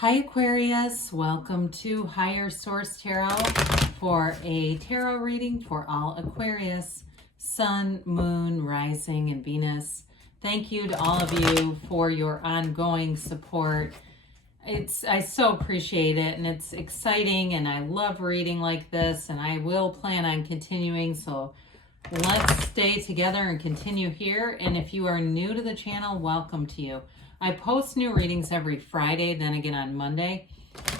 Hi Aquarius, welcome to Higher Source Tarot for a tarot reading for all Aquarius, Sun, Moon, Rising, and Venus. Thank you to all of you for your ongoing support. I so appreciate it, and it's exciting, and I love reading like this, and I will plan on continuing, so let's stay together and continue here. And if you are new to the channel, welcome to you. I post new readings every Friday, then again on Monday.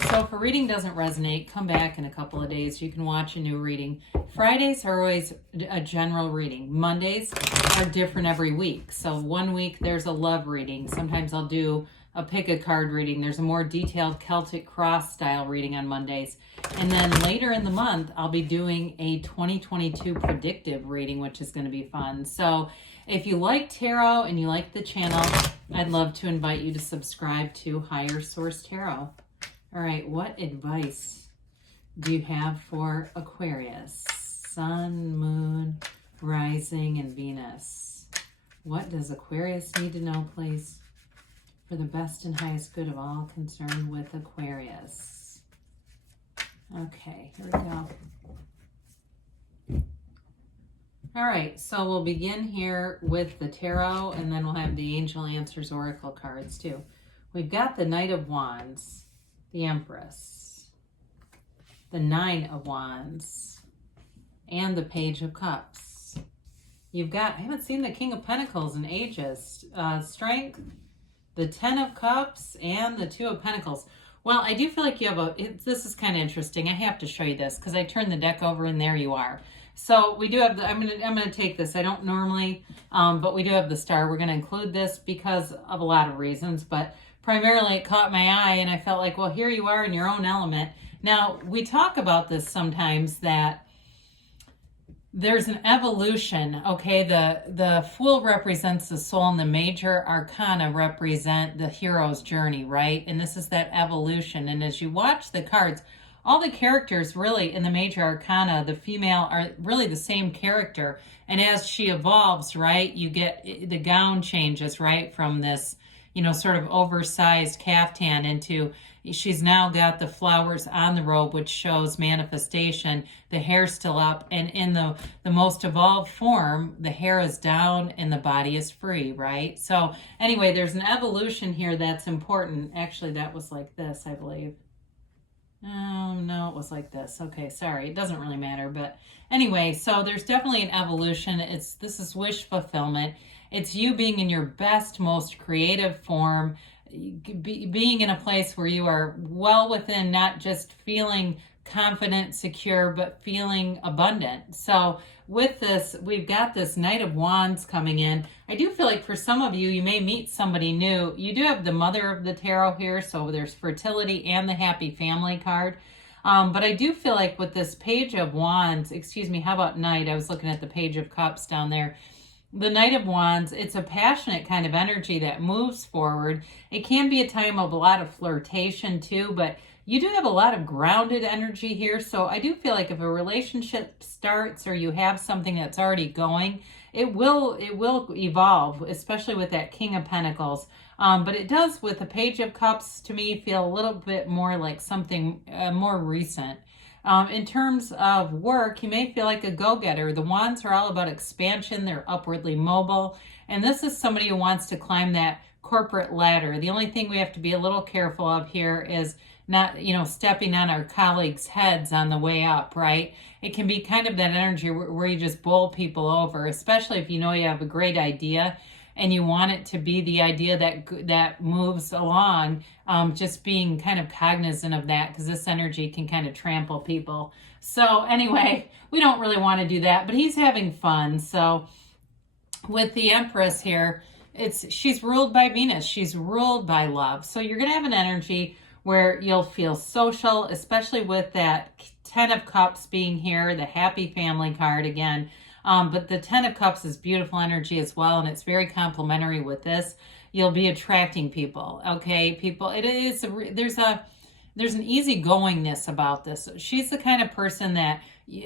So if a reading doesn't resonate, come back in a couple of days. You can watch a new reading. Fridays are always a general reading. Mondays are different every week. So one week there's a love reading. Sometimes I'll do a pick a card reading. There's a more detailed Celtic cross style reading on Mondays. And then later in the month, I'll be doing a 2022 predictive reading, which is going to be fun. So if you like tarot and you like the channel, I'd love to invite you to subscribe to Higher Source Tarot. All right, what advice do you have for Aquarius? Sun, Moon, Rising, and Venus. What does Aquarius need to know, please, for the best and highest good of all concerned with Aquarius? Okay, here we go. All right, so we'll begin here with the tarot, and then we'll have the Angel Answers Oracle cards too. We've got the Knight of Wands, the Empress, the Nine of Wands, and the Page of Cups. You've got, I haven't seen the King of Pentacles in ages. Strength, the Ten of Cups, and the Two of Pentacles. Well, I do feel like you have this is kind of interesting. I have to show you this because I turned the deck over and there you are. So we do have the, I'm gonna take this. I don't normally, but we do have the star. We're gonna include this because of a lot of reasons, but primarily it caught my eye and I felt like, well, here you are in your own element. Now, we talk about this sometimes that there's an evolution, okay? The Fool represents the soul and the major arcana represent the hero's journey, right? And this is that evolution. And as you watch the cards, all the characters really in the major arcana, the female, are really the same character. And as she evolves, right, you get the gown changes, right, from this, you know, sort of oversized caftan into, she's now got the flowers on the robe, which shows manifestation. The hair's still up, and in the most evolved form, the hair is down and the body is free, right? So anyway, there's an evolution here that's important. Actually, that was like this, I believe. Oh, no, it was like this. Okay, sorry. It doesn't really matter. But anyway, so there's definitely an evolution. This is wish fulfillment. It's you being in your best, most creative form, being in a place where you are well within not just feeling confident, secure, but feeling abundant. So with this, we've got this Knight of Wands coming in. I do feel like for some of you, you may meet somebody new. You do have the Mother of the Tarot here, so there's fertility and the Happy Family card. But I do feel like with this Page of Wands, excuse me, how about Knight? I was looking at the Page of Cups down there. The Knight of Wands, it's a passionate kind of energy that moves forward. It can be a time of a lot of flirtation too, but you do have a lot of grounded energy here. So I do feel like if a relationship starts or you have something that's already going, it will evolve, especially with that King of Pentacles. But it does, with the Page of Cups, to me, feel a little bit more like something more recent. In terms of work, you may feel like a go-getter. The Wands are all about expansion. They're upwardly mobile. And this is somebody who wants to climb that corporate ladder. The only thing we have to be a little careful of here is not, you know, stepping on our colleagues' heads on the way up, right? It can be kind of that energy where you just bowl people over, especially if you know you have a great idea and you want it to be the idea that moves along, just being kind of cognizant of that, because this energy can kind of trample people. So anyway, we don't really want to do that, but he's having fun. So with the Empress here, she's ruled by Venus. She's ruled by love. So you're going to have an energy where you'll feel social, especially with that Ten of Cups being here, the Happy Family card again. But the Ten of Cups is beautiful energy as well, and it's very complementary with this. You'll be attracting people, okay? People, there's an easygoingness about this. She's the kind of person that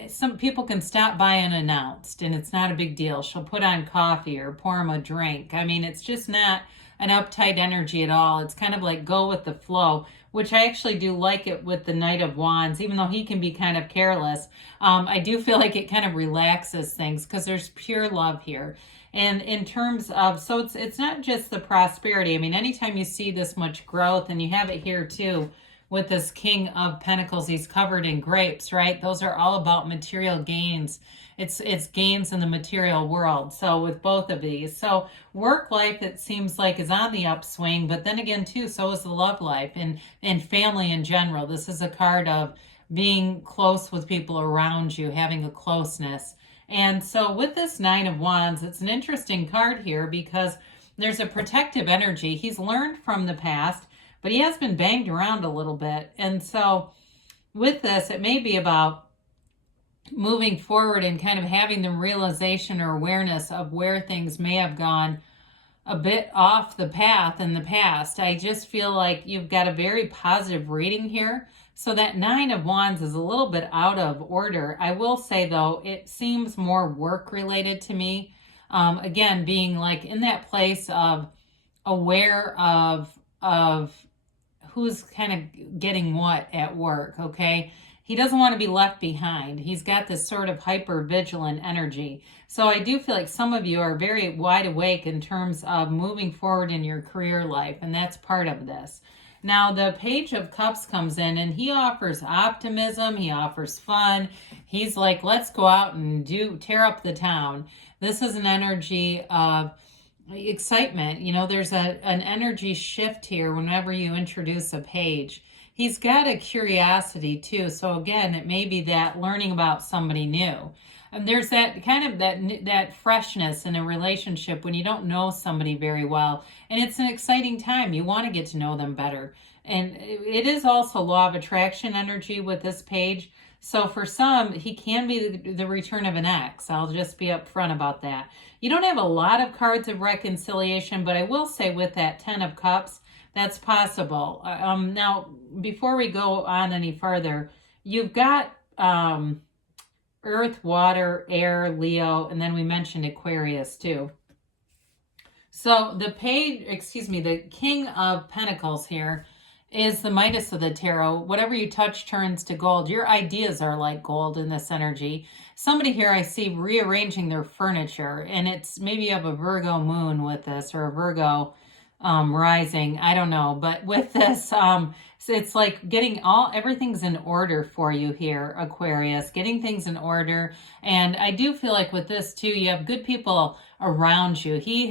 some people can stop by unannounced, and it's not a big deal. She'll put on coffee or pour them a drink. I mean, it's just not an uptight energy at all. It's kind of like go with the flow, which I actually do like it with the Knight of Wands, even though he can be kind of careless. I do feel like it kind of relaxes things because there's pure love here. And in terms of, so it's not just the prosperity. I mean, anytime you see this much growth, and you have it here too, with this King of Pentacles, he's covered in grapes, right? Those are all about material gains. It's gains in the material world. So with both of these, so work life, it seems like, is on the upswing, but then again too, so is the love life and family in general. This is a card of being close with people around you, having a closeness. And so with this Nine of Wands, it's an interesting card here because there's a protective energy. He's learned from the past, but he has been banged around a little bit. And so with this, it may be about moving forward and kind of having the realization or awareness of where things may have gone a bit off the path in the past. I just feel like you've got a very positive reading here. So that Nine of Wands is a little bit out of order. I will say, though, it seems more work related to me. Again, being like in that place of aware of who's kind of getting what at work, okay? He doesn't want to be left behind. He's got this sort of hyper vigilant energy. So I do feel like some of you are very wide awake in terms of moving forward in your career life, and that's part of this. Now, the Page of Cups comes in, and he offers optimism. He offers fun. He's like, let's go out and tear up the town. This is an energy of excitement. You know, there's an energy shift here whenever you introduce a page. He's got a curiosity too. So again, it may be that learning about somebody new. And there's that kind of that freshness in a relationship when you don't know somebody very well. And it's an exciting time. You want to get to know them better. And it is also law of attraction energy with this page. So for some, he can be the return of an ex. I'll just be upfront about that. You don't have a lot of cards of reconciliation, but I will say with that 10 of Cups, that's possible. Now, before we go on any further, you've got Earth, Water, Air, Leo, and then we mentioned Aquarius too. So the King of Pentacles here is the Midas of the Tarot. Whatever you touch turns to gold. Your ideas are like gold in this energy. Somebody here I see rearranging their furniture, and it's maybe you have a Virgo moon with this, or a Virgo rising, I don't know, but with this, so it's like getting everything's in order for you here, Aquarius, getting things in order. And I do feel like with this too, you have good people around you. He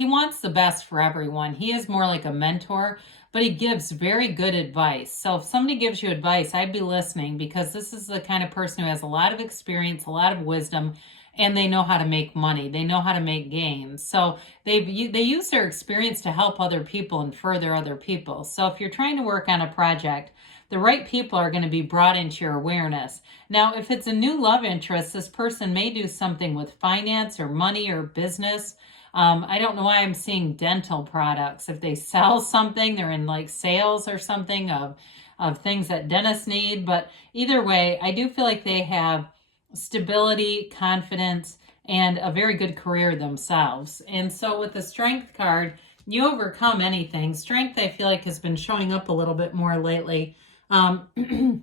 wants the best for everyone. He is more like a mentor, but he gives very good advice. So if somebody gives you advice, I'd be listening, because this is the kind of person who has a lot of experience, a lot of wisdom, and they know how to make money. They know how to make gains. So they use their experience to help other people and further other people. So if you're trying to work on a project, the right people are going to be brought into your awareness. Now, if it's a new love interest, this person may do something with finance or money or business. I don't know why I'm seeing dental products. If they sell something, they're in like sales or something of things that dentists need. But either way, I do feel like they have stability, confidence, and a very good career themselves. And so with the Strength card, you overcome anything. Strength, I feel like, has been showing up a little bit more lately. It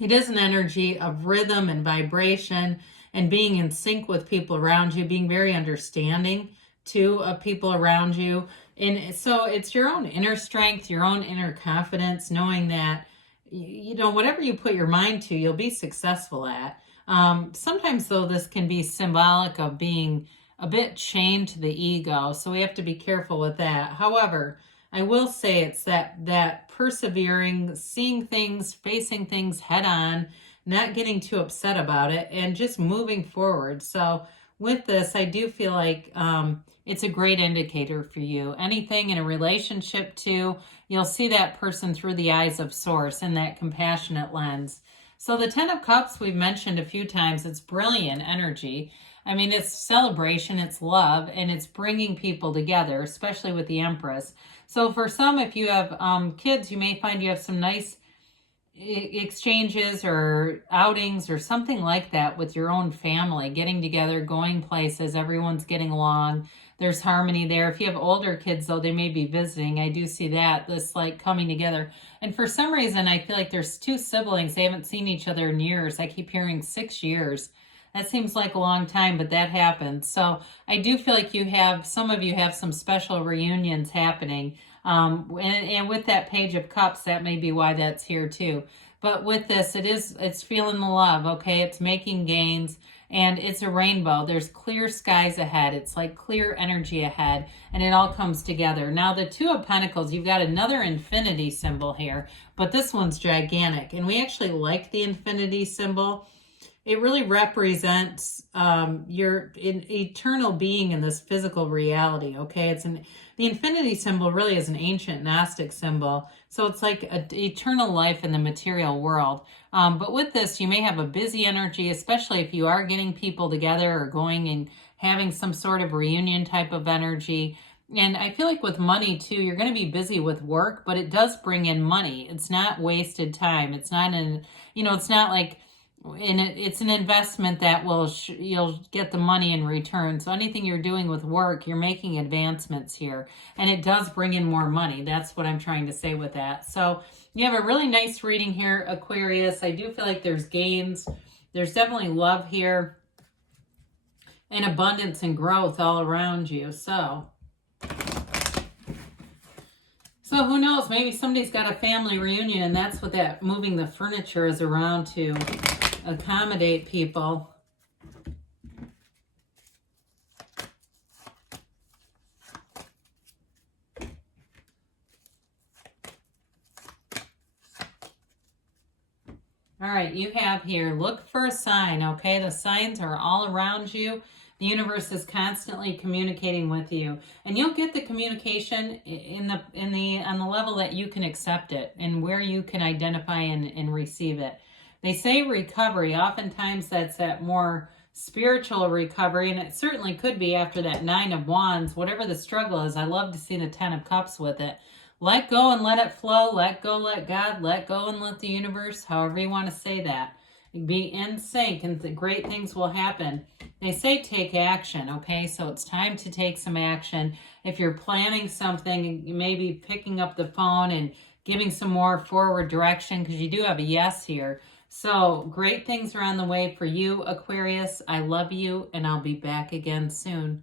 is an energy of rhythm and vibration and being in sync with people around you, being very understanding too of people around you. And so it's your own inner strength, your own inner confidence, knowing that whatever you put your mind to, you'll be successful at. Sometimes, though, this can be symbolic of being a bit chained to the ego, so we have to be careful with that. However, I will say it's that persevering, seeing things, facing things head on, not getting too upset about it, and just moving forward. So with this, I do feel like it's a great indicator for you. Anything in a relationship too, you'll see that person through the eyes of Source in that compassionate lens. So the 10 of Cups, we've mentioned a few times, it's brilliant energy. I mean, it's celebration, it's love, and it's bringing people together, especially with the Empress. So for some, if you have kids, you may find you have some nice exchanges or outings or something like that with your own family, getting together, going places, everyone's getting along. there's harmony there. If you have older kids, though, they may be visiting. I do see that, this like coming together. And for some reason, I feel like there's two siblings. They haven't seen each other in years. I keep hearing 6 years. That seems like a long time, but that happens. So I do feel like some of you have some special reunions happening. And with that Page of Cups, that may be why that's here too. But with this, it's feeling the love, okay? It's making gains, and it's a rainbow. There's clear skies ahead. It's like clear energy ahead, and it all comes together. Now, the Two of Pentacles, you've got another infinity symbol here, but this one's gigantic, and we actually like the infinity symbol. It really represents your eternal being in this physical reality, okay? The infinity symbol really is an ancient Gnostic symbol, so it's like an eternal life in the material world. But with this, you may have a busy energy, especially if you are getting people together or going and having some sort of reunion type of energy. And I feel like with money too, you're going to be busy with work, but it does bring in money. It's not wasted time. It's not it's not like... And it's an investment that you'll get the money in return. So anything you're doing with work, you're making advancements here. And it does bring in more money. That's what I'm trying to say with that. So you have a really nice reading here, Aquarius. I do feel like there's gains. There's definitely love here. And abundance and growth all around you. So who knows? Maybe somebody's got a family reunion, and that's what that moving the furniture is around to accommodate people. All right, you have here, look for a sign, okay? The signs are all around you. The universe is constantly communicating with you, and you'll get the communication on the level that you can accept it and where you can identify and receive it. They say recovery. Oftentimes that's that more spiritual recovery, and it certainly could be after that Nine of Wands, whatever the struggle is. I love to see the Ten of Cups with it. Let go and let it flow. Let go, let God. Let go and let the universe, however you want to say that. Be in sync, and the great things will happen. They say take action, okay? So it's time to take some action. If you're planning something, you may be picking up the phone and giving some more forward direction, because you do have a yes here. So great things are on the way for you, Aquarius. I love you, and I'll be back again soon.